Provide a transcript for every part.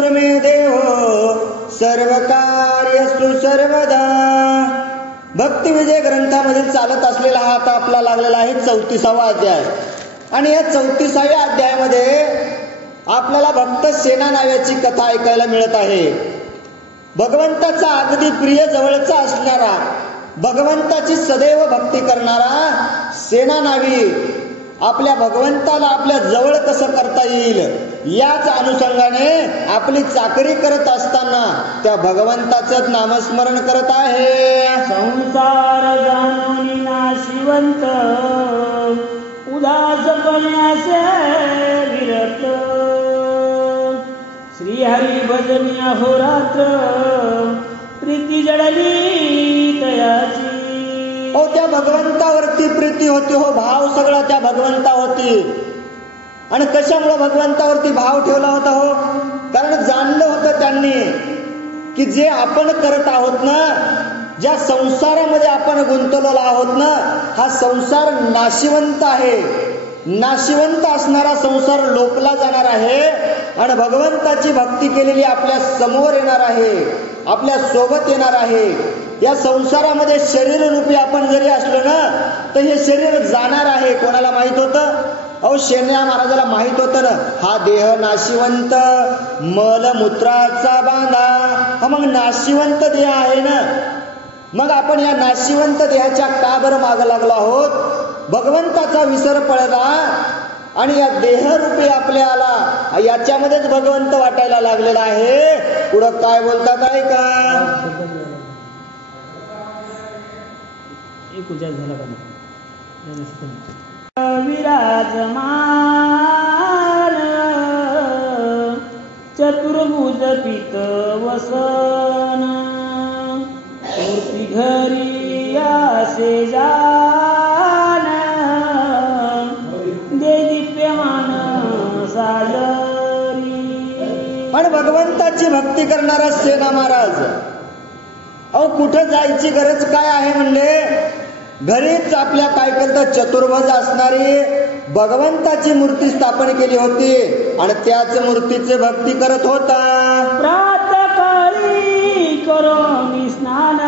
कुर्मे देहो सर्व कार्यस्तु सर्वदा. भक्ती विजय ग्रंथामधील चालत असलेला हा आता आपला लागलेला आहे 34वा अध्याय. आणि या 34व्या अध्यायामध्ये आपल्याला भक्त सेना नावाची कथा ऐकायला मिळत आहे. भगवंताचा अगदी प्रिय जवळचा असणारा, भगवंताची सदैव भक्ती करणारा सेना नावी आपल्या भगवंताला आपल्या जवळ कसं करता येईल याच अनुषंगाने आपली चाकरी करत असताना त्या भगवंताचं नामस्मरण करत आहे. संसार जाणून नाशिवंत उदासपणासे विरत श्रीहरी भजनी अहोरात्र प्रीती जडली तयाची. हो, त्या भगवंतावरती प्रीती होती. हो, भाव सगळा त्या भगवंता होती. आणि कशामुळे भगवंतावरती भाव ठेवला होता? हो, कारण जाणलं होतं त्यांनी की जे आपण करत आहोत ना, ज्या संसारामध्ये आपण गुंतलेलो आहोत ना, हा संसार नाशिवंत आहे. नाशिवंत असणारा संसार लोकला जाणार आहे आणि भगवंताची भक्ती केलेली आपल्या समोर येणार आहे, आपल्या सोबत येणार आहे. या संसारामध्ये शरीर रूपी आपण जरी असलो ना, तर हे शरीर जाणार आहे. कोणाला माहित होतं? अहो, शेण्या महाराजाला माहित होतं ना, हा देह नाशिवंत, मलमूत्राचा बांधा. हा मग नाशिवंत देह आहे ना. मग आपण या नाशिवंत देहाच्या का बरं मागं लागलो आहोत? भगवंताचा विसर पडला आणि या देहरूपी आपल्याला याच्यामध्येच भगवंत वाटायला लागलेला आहे. पुढं काय बोलतात ऐका. विराजमान चतुर्भुज पीत वसन मूर्ती घरी असे जान दे दिप्यमान साजरी. आणि भगवंताची भक्ती करणारा सेना महाराज, अहो कुठं जायची गरज काय आहे म्हणले? घरीच आपल्या काय करता चतुर्भुज असणारी भगवंताची मूर्ती स्थापन केली होती आणि त्याच मूर्तीचे भक्ती करत होता. प्रातःकाळी करोमी स्नान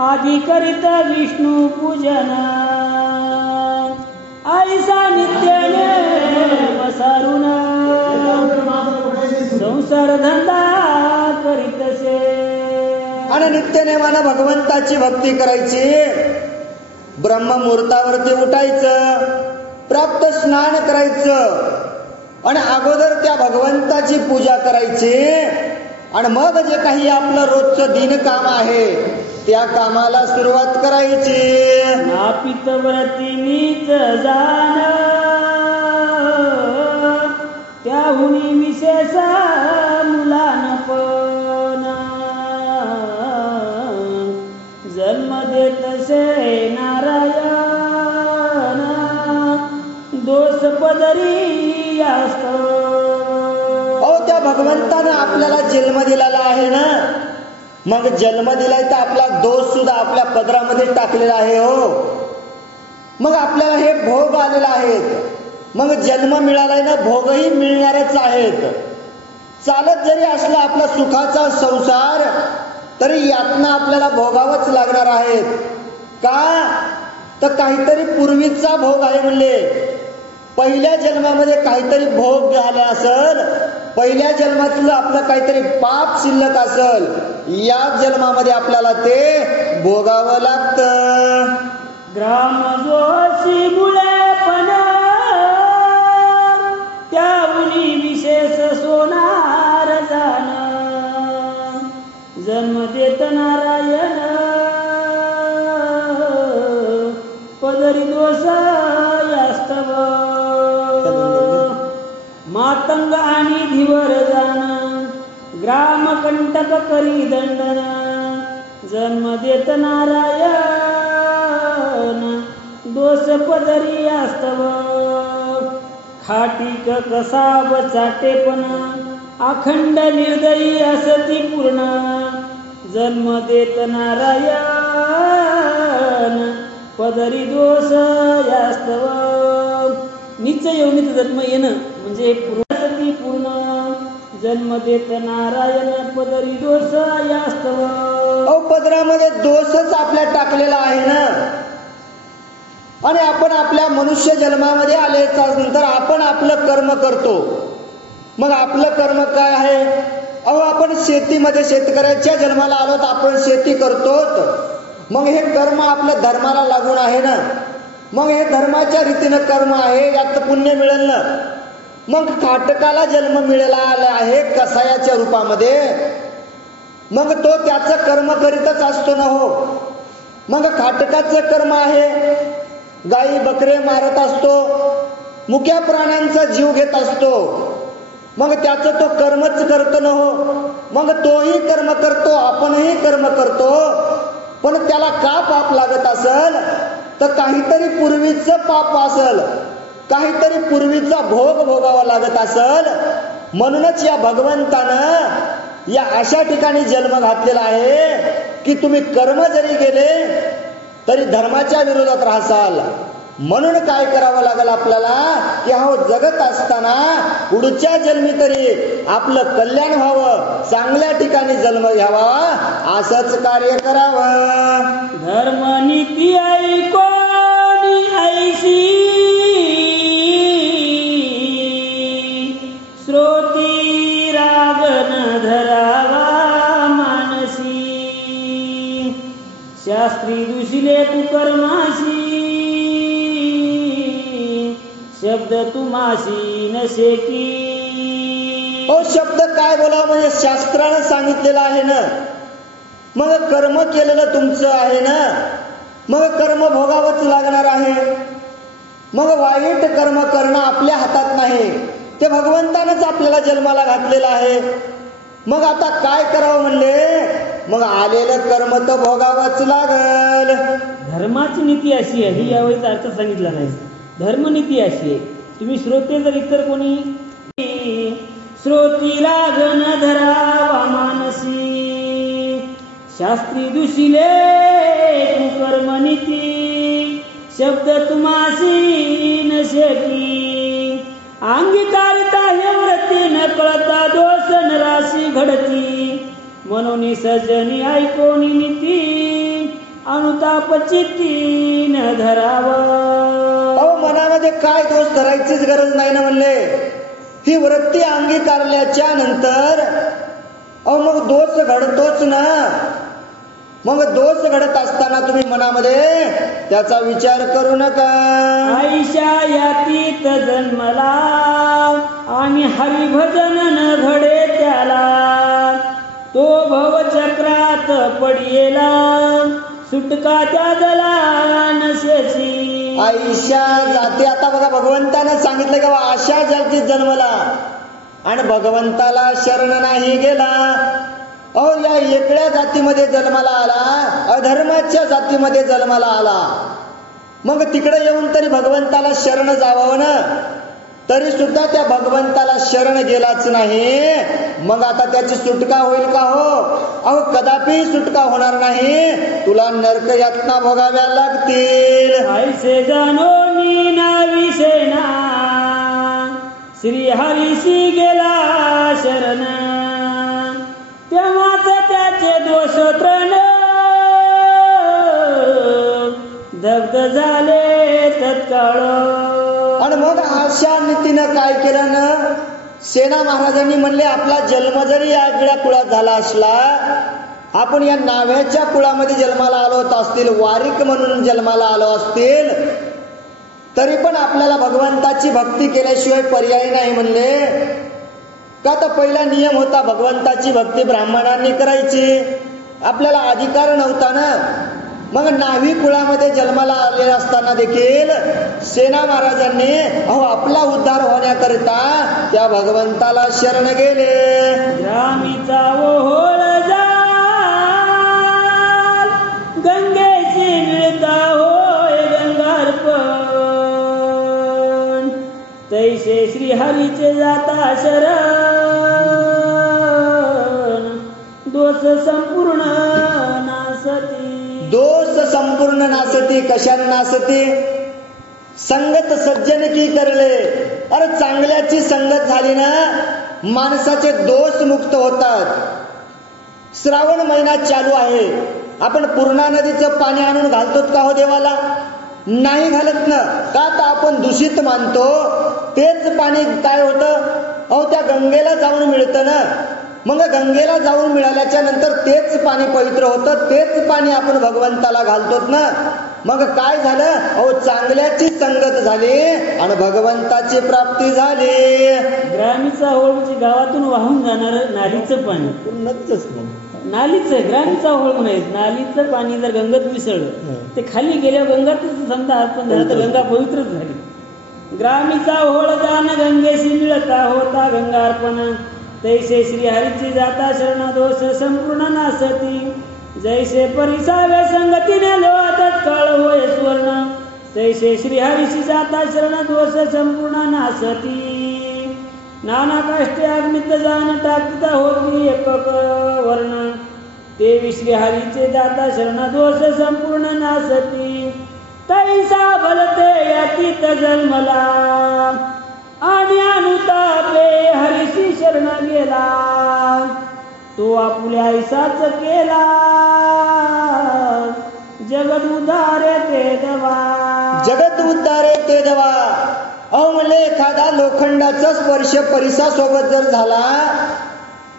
आधी करीत विष्णू पूजन ऐसा नित्याने वसारून संसार धंदा करीतसे. आणि नित्यनेमानं भगवंताची भक्ती करायची. ब्रह्ममुहूर्तावरती उठायचं, प्राप्त स्नान करायचं आणि अगोदर त्या भगवंताची पूजा करायची आणि मग जे काही आपलं रोजचं दिनकाम आहे त्या कामाला सुरुवात करायची. नापित व्रती नीच जाण त्याहुनी विशेष मुलानपण जन्म देतसे नारायण दोष पदरी असतो. हो, त्या भगवंतानं आपल्याला जन्म दिलेला आहे ना, मग जन्म दिलाय तर आपला दोष सुद्धा आपल्या पदरामध्ये टाकलेला आहे. हो, मग आपल्याला हे भोग आलेले आहेत. मग जन्म मिळालाय ना, भोगही मिळणारच आहेत. चालत जरी असला आपला सुखाचा संसार तरी यातनं आपल्याला भोगावंच लागणार आहेत. का तर काहीतरी पूर्वीचा भोग आहे म्हणले. पहिल्या जन्मामध्ये काहीतरी भोग झाला असेल, पहिल्या जन्मातलं आपलं काहीतरी पाप शिल्लक असेल, या जन्मामध्ये आपल्याला ते भोगावं लागतं. ग्राम जोशी मुळेपण त्याहुनी विशेष सोनार जाण जन्म देत नारायण पदरी दोष यास्तव. मातंग आणि धीवर जाण ग्रामकंटक करी दंडन जन्म देत नारायण दोष पदरी यास्तव. खाटीक कसाब चाटेपण अखंड निर्दयी असती पूर्ण जन्म देत नारायण पदरी दोष यास्तव. नित्य योनीत जन्म येणं म्हणजे पूर्ण जन्म देत नारायण पदरी दोष यास्तव. पदरामध्ये दोषच आपल्या टाकलेला आहे ना. आणि आपण आपल्या मनुष्य जन्मामध्ये आल्याच्या नंतर आपण आपलं कर्म करतो. मग आपलं कर्म काय आहे? आपण शेतीमध्ये शेतकऱ्याच्या जन्माला आलो तर आपण शेती करतो. मग हे कर्म आपलं धर्माला लागून आहे ना. मग हे धर्माच्या रीतीनं कर्म आहे, यात पुण्य मिळेल ना. मग काटकाला जन्म मिळाला आहे कसायाच्या रूपामध्ये. मग तो त्याचं कर्म करीतच असतो ना हो. मग काटकाचं कर्म आहे, गाई बकरे मारत असतो, मुक्या प्राण्यांचा जीव घेत असतो. मग त्याचं तो कर्मच करतो ना हो. मग तोही कर्म करतो, आपणही कर्म करतो. पण त्याला का पाप लागत असेल? तर काहीतरी पूर्वीचं पाप असेल, काहीतरी पूर्वीचा भोग भोगावा लागत असेल. म्हणूनच या भगवंतानं या अशा ठिकाणी जन्म घातलेला आहे की तुम्ही कर्म जरी केले तरी धर्माच्या विरोधात राहसाल. म्हणून काय करावं लागेल आपल्याला की हो जगत असताना पुढच्या जन्मी तरी आपलं कल्याण व्हावं, चांगल्या ठिकाणी जन्म घ्यावा, असंच कार्य करावं. धर्म नीती ऐकोनी ऐशी श्रोती राग न धरावा मानसी. शास्त्री दुशिले कुकर्माशी शब्द तुमाशी नसे की. शब्द काय बोलावं म्हणजे शास्त्रानं सांगितलेलं आहे ना. मग कर्म केलेलं तुमचं आहे ना. मग कर्म भोगावंच लागणार आहे. मग वाईट कर्म करणं आपल्या हातात नाही, ते भगवंतानंच आपल्याला जन्माला घातलेलं आहे. मग आता काय करावं म्हणले? मग आलेलं कर्म तर भोगावंच लागल. धर्माची नीती अशी आहे, ही यावेळी अर्थ सांगितला नाही. धर्मनीती अशी आहे, तुम्ही श्रोते जर इतर कोणी श्रोती राग न धरावा मानसी. शास्त्री दुशिले कुकर्मनीती शब्द तुमासी नशेकी. अंगीकारता हे व्रती न कळता दोष नराशी घडती. म्हणून सजनी ऐकोनी नीती अनुताप चित्ती न धरावं. मनामध्ये काय दोष धरायचीच गरज नाही ना म्हणले. ही वृत्ती अंगीकारल्याच्या नंतर मग दोष घडतोच ना. मग दोष घडत असताना तुम्ही मनामध्ये त्याचा विचार करू नका. आईशा यातीत जन्मला आणि हरिभजन न घडे त्याला. तो भवचक्रात पडियेला सुटका त्या दला नशेची. आईशा जाती, आता बघा भगवंतानं सांगितलं की अशा जातीत जन्मला आणि भगवंताला शरण नाही गेला. या एकड्या जातीमध्ये जन्माला आला, अधर्माच्या जातीमध्ये जन्माला आला. मग तिकडे येऊन तरी भगवंताला शरण जावं ना. तरी सुद्धा त्या भगवंताला शरण गेलाच नाही. मग आता त्याची सुटका होईल का हो? कदापि सुटका होणार नाही. तुला नरक यातना भोगाव्या लागतील. ऐसे जाणो नी नाविसेना श्री हरीशी गेला शरण. तेव्हाच त्याचे दोष तृण दग्ध झाले तत्काळ. आणि मग अशा नीतीनं काय केलं ना, सेना महाराजांनी म्हणले आपला जन्म जरी आगळ्या कुळात झाला असला, आपण या नाव्याच्या कुळामध्ये जन्माला आलो असतील, वारिक म्हणून जन्माला आलो असतील, तरी पण आपल्याला भगवंताची भक्ती केल्याशिवाय पर्याय नाही म्हणले. का तर पहिला नियम होता भगवंताची भक्ती ब्राह्मणांनी करायची, आपल्याला अधिकार नव्हता ना. मग नावी कुळामध्ये जन्माला आले असताना देखील सेना महाराजांनी आपला उद्धार होण्याकरिता त्या भगवंताला शरण गेले. रामीचा ओहोळ जाल गंगेची मिळता होय गंगार्पण. तैसे श्रीहरीचे जाता शरण दोष संपूर्ण नासती. दोष संपूर्ण नासती. कशाने नासती? संगत सज्जन की करले. अरे चांगल्याची संगत झाली ना माणसाचे दोष मुक्त होतात. श्रावण महिना चालू आहे, आपण पूर्णा नदीचं पाणी आणून घालतो का हो देवाला? नाही घालत ना. का तर आपण दूषित मानतो. तेच पाणी काय होतं, अहो त्या गंगेला जाऊन मिळतं ना. मग गंगेला जाऊन मिळाल्याच्या नंतर तेच पाणी पवित्र होतं, तेच पाणी आपण भगवंताला घालतोत ना. मग काय झालं, अहो चांगल्याची संगत झाली आणि भगवंताची प्राप्ती झाली. ग्रामीचा ओळ म्हणजे गावातून वाहून जाणार नालीचं पाणी. नदीच नालीचं ग्रामीचा ओळ म्हणायचं. नालीचं पाणी जर गंगेत मिसळलं ते खाली गेल्यावर गंगातच समजा अर्पण झालं तर गंगा पवित्रच झाली. ग्रामीचा ओळ जाण गंगेशी मिळता होता गंगार्पण. तैसे श्रीहरीची जाता शरण दोष संपूर्ण नासती. जैसे परिसावे संगतीने लोळा तत्काळ होय सुवर्ण. तैसे श्रीहरीची जाता शरण दोष संपूर्ण नासती. नाना काष्टे अग्नित जाण टाकता होती एकक वर्ण. ते श्रीहरीचे जाता शरण दोष संपूर्ण नासती. तैसा भलते यातीत जन्मला आणि अनुतापे हरीशी शरण गेला. तो आपुल्या ऐसाच केला जगत उद्धारे ते देवा. जगत उद्धारे ते देवा. अहो म्हणले एखादा लोखंडाचा स्पर्श परिसासोबत जर झाला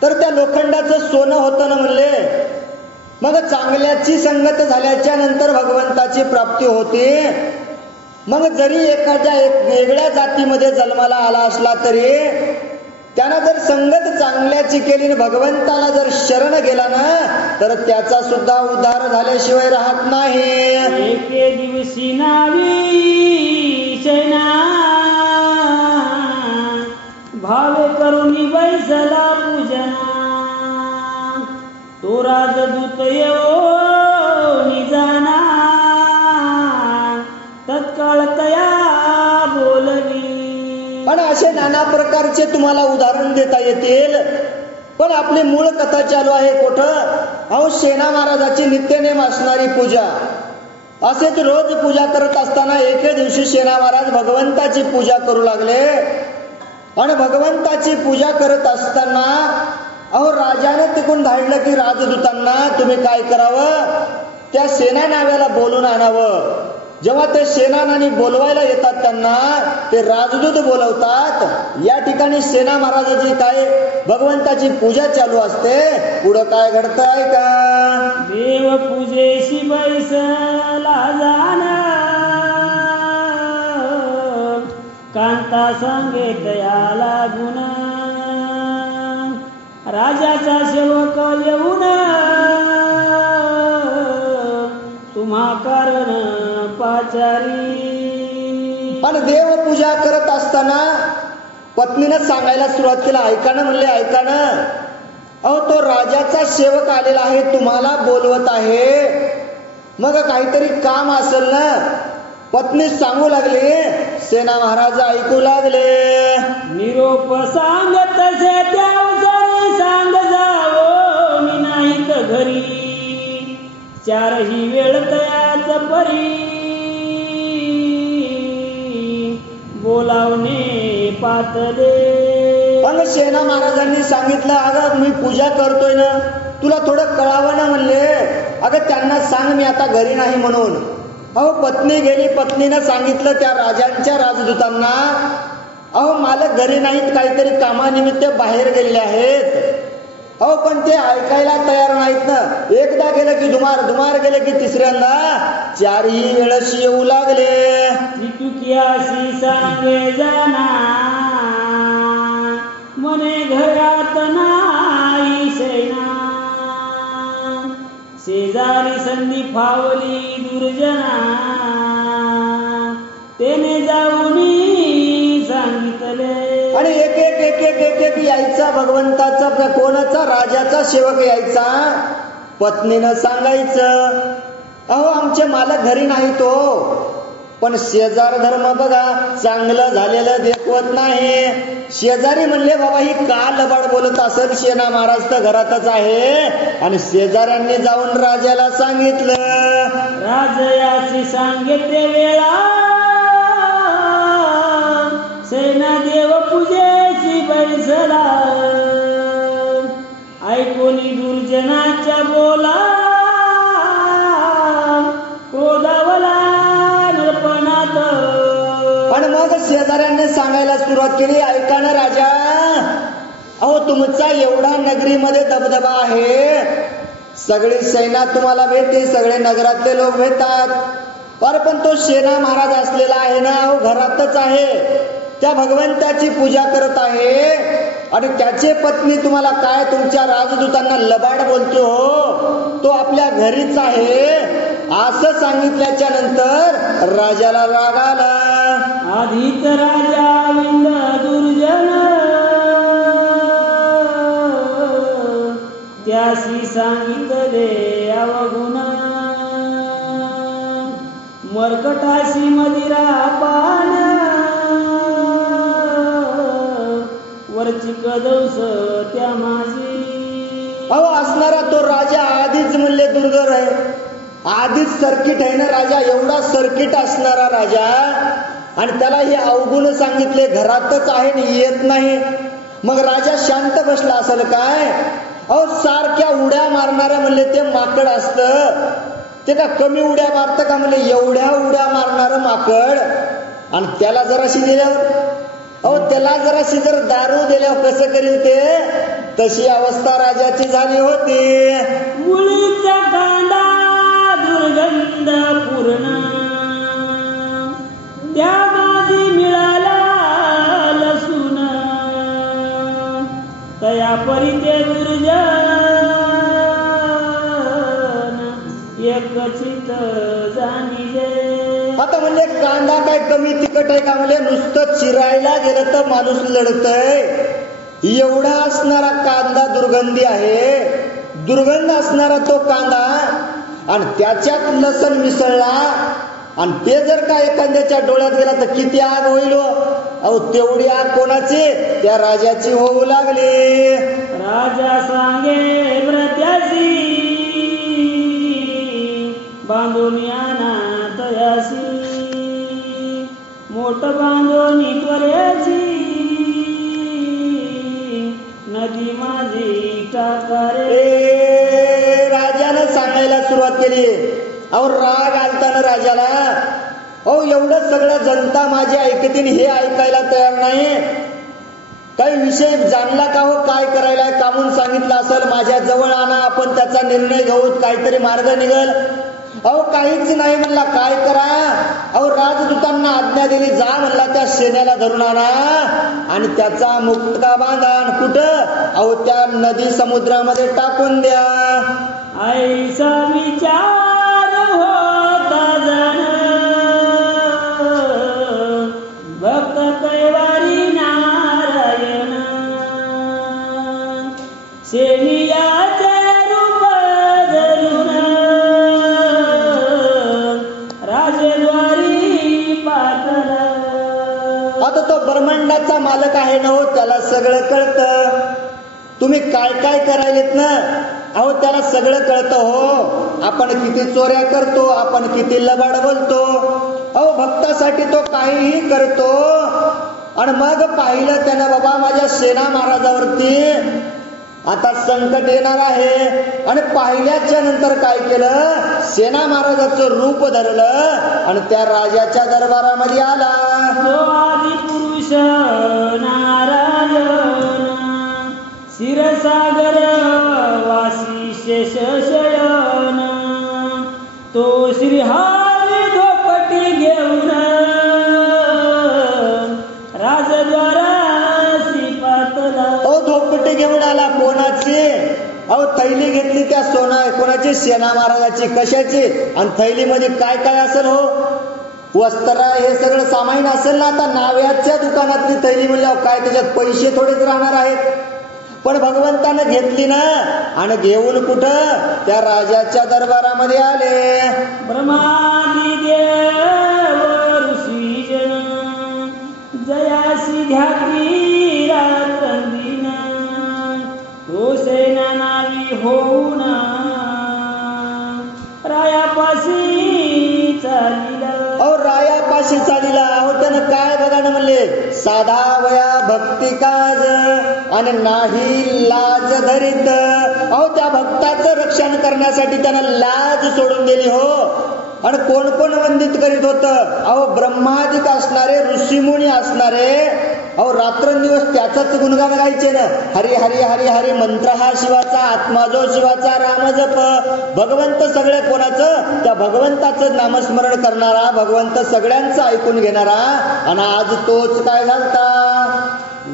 तर त्या लोखंडाचं सोनं होतं ना म्हणले. मग चांगल्याची संगत झाल्याच्या नंतर भगवंताची प्राप्ती होते. मग जरी एखाद्या वेगळ्या जातीमध्ये जन्माला आला असला तरी त्यानं जर संगत चांगल्याची केली आणि भगवंताला जर शरण गेला ना तर त्याचा सुद्धा उद्धार झाल्याशिवाय राहत नाही. एके दिवशी नावी शैना भावे करुणी बैसला पूजना. तो राजदूत येऊन जाना तत्काळ तया बोलवी. पण असे नाना प्रकारचे तुम्हाला उदाहरण देता येतील. पण आपली मूळ कथा चालू आहे कुठं, अहो सेना महाराजाची नित्यनेम असणारी पूजा. असेच रोज पूजा करत असताना एके दिवशी सेना महाराज भगवंताची पूजा करू लागले. आणि भगवंताची पूजा करत असताना अहो राजानं तिकडून धाडलं की राजदूतांना तुम्ही काय करावं, त्या सेना नाव्याला बोलून आणावं. जेव्हा ते सेनानानी बोलवायला येतात त्यांना ते राजदूत बोलवतात. या ठिकाणी सेना महाराजाची काय भगवंताची पूजा चालू असते. पुढं काय घडतं ऐका. देव पूजेशी बैसला जाना कांता सांगे तयाला गुण. राजाचा सेवक येऊन तुम्हा कारण पाचारी. आणि देव पूजा करत असताना पत्नीनं सांगायला सुरुवात केला, ऐका ना म्हणले, ऐका ना, अहो तो राजाचा सेवक आलेला आहे, तुम्हाला बोलवत आहे. मग काहीतरी काम असेल ना. पत्नी सांगू लागली, सेना महाराज ऐकू लागले. निरोप सांगत तसे त्यावसाने सांग जावो मी नाही तर घरी. चारही वेळ तयाच परी बोलावणे पातले. मग सेना महाराजांनी सांगितलं, अगं मी पूजा करतोय ना, तुला थोडं कळावं ना म्हणले. अगं त्यांना सांग मी आता घरी नाही म्हणून. अहो पत्नी गेली, पत्नीनं सांगितलं त्या राजांच्या राजदूतांना, अहो मालक घरी नाहीत, काहीतरी कामानिमित्त बाहेर गेलेले आहेत. अहो पण ते ऐकायला तयार नाहीत ना. एकदा गेलं की दुमार, दुमार गेलं की तिसऱ्यांदा, चारही वेळेस येऊ लागले. चुकियाशी सांगे जाना मने घरात नाही सेना. शेजारी संधी फावली दुर्जना तेने जाऊन सांगितले. आणि एक एक एक एक एक एक यायचा भगवंताचा कोणाचा राजाचा सेवक यायचा. पत्नीनं सांगायचं, अहो आमचे मालक घरी नाही तो, पण शेजार धर्म बघा चांगलं झालेलं देखवत नाही. शेजारी म्हणले, बाबा ही का लबाड बोलत असेल, सेना महाराज तर घरातच आहे. आणि शेजाऱ्यांनी जाऊन राजाला सांगितलं. राजयाची सांगितले वेळा सेना देव पूजेची बैसला ऐकोनी दुर्जनाच्या बोला क्रोधावला नरपणात. आणि मग शेजाऱ्यांनी सांगायला सुरुवात केली, ऐका ना राजा, अहो तुमचा एवढा नगरीमध्ये दबदबा आहे, सगळी सेना तुम्हाला भेटते, सगळे नगरातले लोक भेटतात, पण तो सेना महाराज असलेला आहे ना, अहो घरातच आहे, त्या भगवंताची पूजा करत आहे, आणि त्याची पत्नी तुम्हाला काय तुमच्या राजदूतांना लबाड बोलतो हो, तो आपल्या घरीच आहे असं सांगितल्याच्या नंतर राजाला राग आला. आधीच राजा विंद दुर्जन त्यासी सांगितले अवगुण मरकटाशी मदिरा पान वरची कदवस त्या माझी. अहो असणारा तो राजा आधीच म्हणले दुर्धर आहे, आधीच सर्किट आहे ना राजा, एवढा सर्किट असणारा राजा, आणि त्याला हे अवगुण सांगितले, घरातच आहे आणि येत नाही. मग राजा शांत बसला असेल काय? अहो सारख्या उड्या मारणाऱ्या म्हणले ते माकड असतं, ते का कमी उड्या मारतं का म्हणले, एवढ्या उड्या मारणार माकड. आणि त्याला जराशी दिल्यावर, अहो त्याला जराशी जर दारू दिल्यावर कसं करील ते, तशी अवस्था राजाची झाली होती. मुळीचा कांदा दुर्गंध पूर्ण त्या माझी मिळाला लसून तया परी ते दुर्जन एकचित जाणीजे. आता म्हणजे कांदा काय कमी तिखट आहे का म्हणजे, नुसतं चिरायला गेलं तर माणूस लढतय, एवढा असणारा कांदा दुर्गंधी आहे, दुर्गंध असणारा तो कांदा, आणि त्याच्यात लसण मिसळला, आणि ते जर का एखाद्याच्या डोळ्यात गेला तर किती आग होईल. अहो तेवढी आग कोणाची, त्या राजाची होऊ लागली. राजा सांगे व्रत्यासी बांधोनी आणा तयासी मोठ बांधोनी त्वऱ्याची नदी माझी टाकारे. राजानं सांगायला सुरुवात केली. अहो राग आलता ना राजाला, अहो एवढं सगळं जनता माझी ऐकतील हे ऐकायला तयार नाही. काही विषय जाणला का हो, काय करायला कामून सांगितलं असेल, माझ्या जवळ आणा, आपण त्याचा निर्णय घेऊ, काहीतरी मार्ग निघल. अहो काहीच नाही म्हणला, काय करा. अहो राजदूतांना आज्ञा दिली, जा म्हणला त्या शेण्याला धरून आणा आणि त्याचा मुक्ता बांधा, कुठं, अहो त्या नदी समुद्रामध्ये टाकून द्या. ऐसा विचार होता जन भक्त कैवारी नारायण शेनियाचे रूप धरून राजद्वारी पातला. आता तो ब्रह्मांडाचा मालक आहे ना हो, त्याला सगळं कळतं, तुम्ही काय काय करायलेत ना, अहो त्याला सगळं कळतं हो. आपण किती चोऱ्या करतो, आपण किती लबाड बोलतो, अहो भक्तासाठी तो काहीही करतो. आणि मग पाहिलं त्यानं, बाबा माझ्या सेना महाराजावरती आता संकट येणार आहे, आणि पाहिल्याच्या नंतर काय केलं, सेना महाराजाचं रूप धरलं आणि त्या राजाच्या दरबारामध्ये आला. तो आदि पुरुष नारायण क्षीरसागर वासी शेष शयन तो श्रीहरी धोपटी घेऊन राजद्वारासी पातला. ओ धोपटी घेऊन आला, कोणाची, अहो थैली घेतली त्या सोना, कोणाची, सेना महाराजाची. कशाची, आणि थैलीमध्ये काय काय असेल हो, वस्त्र हे सगळं सामाईन असेल ना. आता नाव्याच्या दुकानातली थैली म्हणल्यावर काय त्याच्यात पैसे थोडेच राहणार आहेत, पण भगवंतानं घेतली ना, आणि घेऊन कुठं, त्या राजाच्या दरबारामध्ये आले. ब्रह्मादि देव ऋषी जन जयासी ध्याती रात्रंदिन तो सेना नावी होऊन रायापाशी चालिला. अहो रायापाशी चालिला. अहो त्यानं काय बघा महाराजांना म्हणले साधा वया भक्ती काज आणि नाही लाज धरीत. अहो त्या भक्ताचं रक्षण करण्यासाठी त्यानं लाज सोडून दिली हो. आणि कोण कोण वंदित करीत होत? अहो ब्रह्मादिक असणारे, ऋषीमुनी असणारे, अहो रात्रंदिवस त्याचाच गुणगान गायचे ना. हरी हरी हरी हरी मंत्र हा शिवाचा, आत्मा जो शिवाचा, राम जप. भगवंत सगळे कोणाचं? त्या भगवंताचं नामस्मरण करणारा, भगवंत सगळ्यांचं ऐकून घेणारा. आणि आज तोच काय झालता?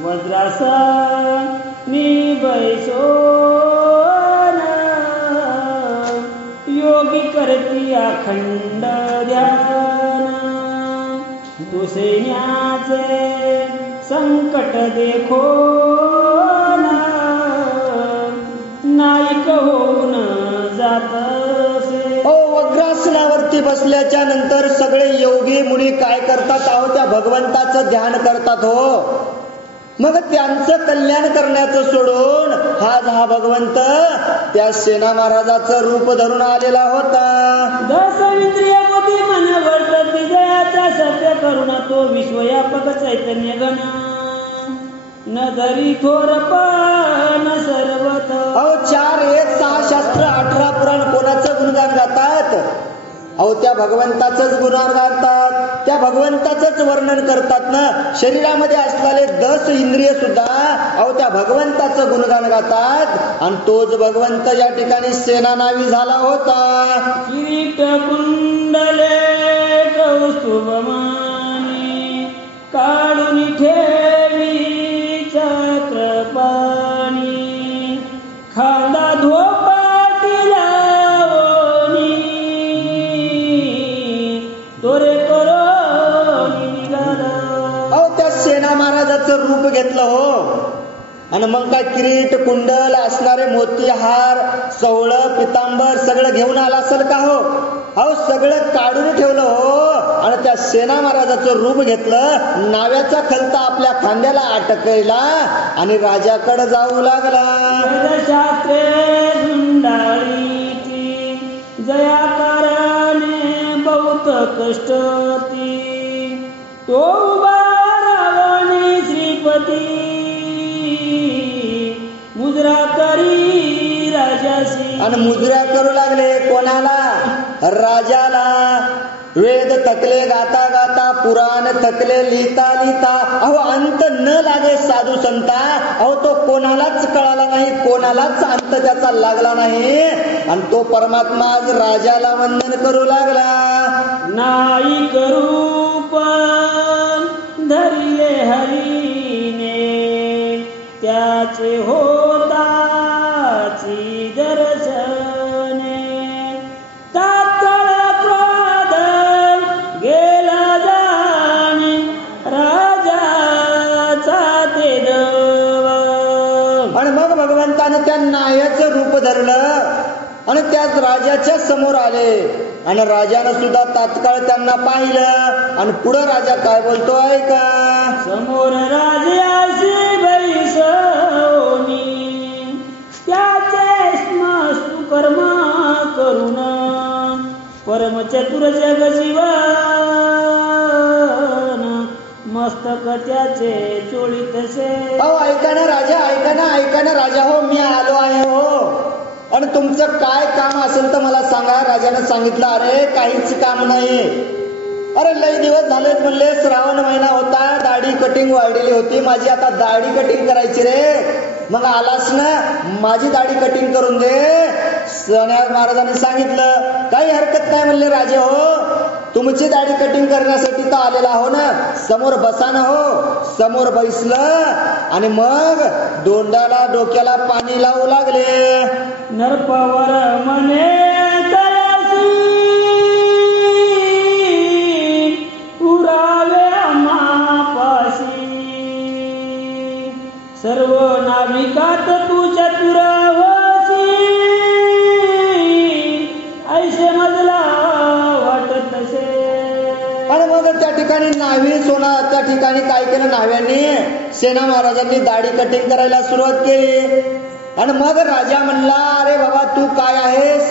वज्रासनी बैसोन योगी करती अखंड ध्यान. तू सैन्याचे संकट देखो नाईक होऊन जातसे. ओ वज्रासनावरती बसल्याच्या नंतर सगळे योगी मुनी काय करतात? अहो त्या भगवंताचं ध्यान करतात हो. मग त्यांचं कल्याण करण्याचं सोडून हा भगवंत त्या सेना महाराजाचं रूप धरून आलेला होता. दस इंद्रियपती मन वर्तत विजयाचा सत्य करुण तो विश्वव्यापक चैतन्य गण न धरी थोरपण सर्वत. अहो 4 1 6 शास्त्र 18 पुराण कोणाचं गुणगान गातात? अहो त्या भगवंताचंच गुणगान गातात, त्या भगवंताचंच वर्णन करतात ना. शरीरामध्ये असलेले 10 इंद्रिय सुद्धा अहो त्या भगवंताचं गुणगान गातात. आणि तोच भगवंत या ठिकाणी सेनानावी झाला होता. किरीट कुंडले कौस्तुभमानी काढून ठेवी चक्रपाणी खांदा धोपाटी लावणी तोरे करो निघाला. अहो त्या सेना महाराजाचं रूप घेतलं हो. आणि मग काय किरीट कुंडल असणारे मोती हार सवळं पितांबर सगळं घेऊन आला असेल का हो? अहो सगळं काढून ठेवलं हो. आणि त्या सेना महाराजाचं रूप घेतलं, नाव्याचा खलता आपल्या खांद्याला अटकला आणि राजाकडे जाऊ लागला. शास्त्रे झुंडाळीची जयाकाराने बहुत कष्टती तो उभा रावणी श्रीपती मुजरा करी राजाशी. आणि मुजऱ्या करू लागले कोणाला? राजाला. वेद थकले गाता गाता, पुराण थकले लिहिता लिहिता. अहो अंत न लागे साधू संता. अहो तो कोणालाच कळाला नाही, कोणालाच अंत त्याचा लागला नाही. आणि तो परमात्मा आज राजाला वंदन करू लागला. नाईक रूप धरिये हरीने त्याचे होताची दर्शने तात्काळ क्रोध गेला जाणे राजाचा ते देव. आणि मग भगवंतानं त्या नायाचं रूप धरलं आणि त्याच राजाच्या समोर आले. आणि राजानं सुद्धा तात्काळ त्यांना पाहिलं. आणि पुढे राजा काय बोलतोय का? समोर राजाशी बैसोनी त्याचे स्मस्तु कर्म करुण परमचतुर जग जीवन मस्तक त्याचे चोळीतसे. अहो ऐका ना राजा, ऐका ना, ऐका ना राजा हो, मी आलो आहे हो. आणि तुमचं काय काम असेल तर मला सांगा. राजाने सांगितलं अरे काहीच काम नाही. अरे लई दिवस झाले म्हणले, श्रावण महिना होता, दाढी कटिंग वाढलेली होती माझी, आता दाढी कटिंग करायची रे. मग आलास ना, माझी दाढी कटिंग करून दे. सन्यास महाराजांनी सांगितलं काही हरकत नाही म्हणले राजे हो, तुमची दाढी कटिंग करण्यासाठी तर आलेला हो ना, समोर बसा ना हो. समोर बैसलं आणि मग दोंडाला डोक्याला पाणी लावू लागले. नरपवर म्हणे पुरावे आम्हापाशी सर्व नाविकात तू चतुर होसी ऐसे मजला वाटत तसे. आणि मग त्या ठिकाणी नावी सोना, त्या ठिकाणी काय केलं नाव्यांनी, सेना महाराजांनी दाढी कटिंग करायला सुरुवात केली. आणि मग राजा म्हणला अरे बाबा तू काय आहेस?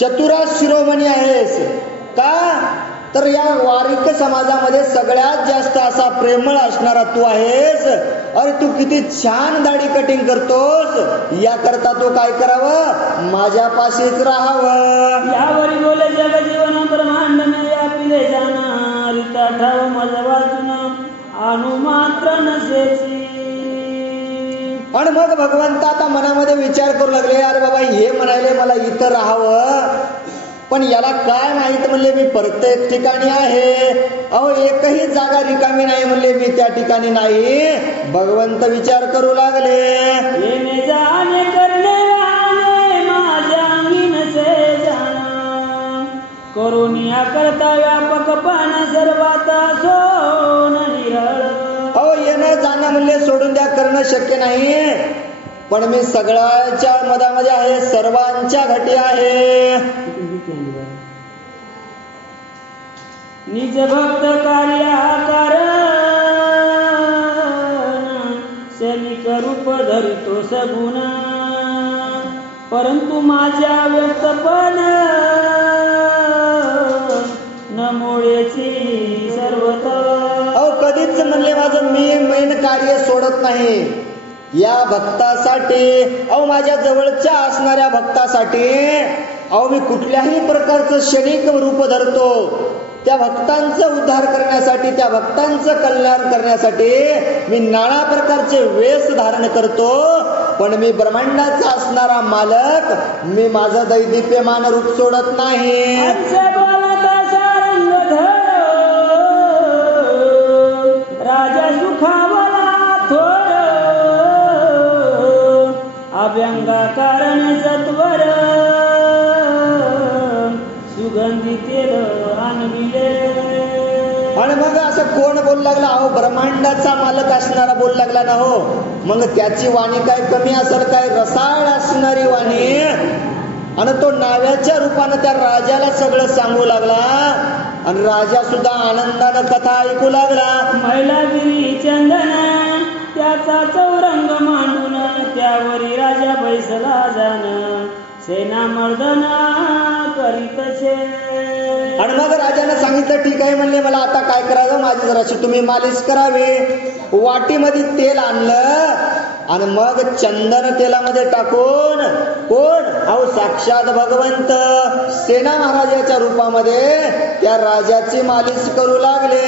चतुरा शिरोमणी आहेस का? तर या वारिक समाजामध्ये सगळ्यात जास्त असा प्रेमळ असणारा तू आहेस. अरे तू किती छान दाढी कटिंग करतोस, याकरता तू काय करावं, माझ्यापाशीच राहावं. यावरी बोले जग जीवन ब्रह्मांड में व्यापिले जाणार, ठाव मज वाचून अनु मात्र नसेची. आणि मग भगवंत आता मनामध्ये विचार करू लागले, अरे बाबा हे म्हणाले मला इथं राहावं, पण याला काय माहित म्हणले मी प्रत्येक ठिकाणी आहे. अहो एकही जागा रिकामी नाही म्हणले मी त्या ठिकाणी नाही. भगवंत विचार करू लागले, येणे जाणे करणे वाणे माझ्या अंगी नसे जाणा, करुणिया करता व्यापकपण सर्वात सोन निरळ. अहो येणं जाणं म्हणले सोडून द्या, करणं शक्य नाही, पण मी सगळ्याच्या मधामध्ये आहे, सर्वांच्या घटी आहे. निज भक्त कार्याकार क्षणिक रूप धरितो सगुण, परंतु माझ्या व्यक्तपण नमोळेची सर्वत. अहो कधीच म्हणले माझं मी मेन कार्य सोडत नाही. या भक्तासाठी, अहो माझ्या जवळच्या असणाऱ्या भक्तासाठी, अहो मी कुठल्याही प्रकारचं क्षणिक रूप धरतो. त्या भक्तांचं उद्धार करण्यासाठी, त्या भक्तांचं कल्याण करण्यासाठी मी नाना प्रकारचे वेश धारण करतो. पण मी ब्रह्मांडाचा असणारा मालक, मी माझं दैदिप्यमान रूप सोडत नाही. राजा सुखावला थोर, अभ्यंगा कारण सत्वर, सुगंधी तेल आणविले. आणि मग असं कोण बोलू लागला, अहो ब्रह्मांडाचा मालक असणारा बोलू लागला ना हो. मग त्याची वाणी काय कमी असेल काय, रसाळ असणारी वाणी. आणि तो नाव्याच्या रूपानं त्या राजाला सगळं सांगू लागला, आणि राजा सुद्धा आनंदानं कथा ऐकू लागला. मैलागिरी चंदन त्याचा चौरंग मांडून, त्यावरी राजा बैसला जाण, सेना मर्दना करीतसे. आणि मग राजाने सांगितलं ठीक आहे म्हणले, मला आता काय करावं, माझी जराशी तुम्ही मालिश करावी. वाटीमध्ये तेल आणलं आणि मग चंदन तेलामध्ये टाकून, कोण, अहो साक्षात भगवंत सेना महाराजाच्या रूपामध्ये त्या राजाची मालिश करू लागले.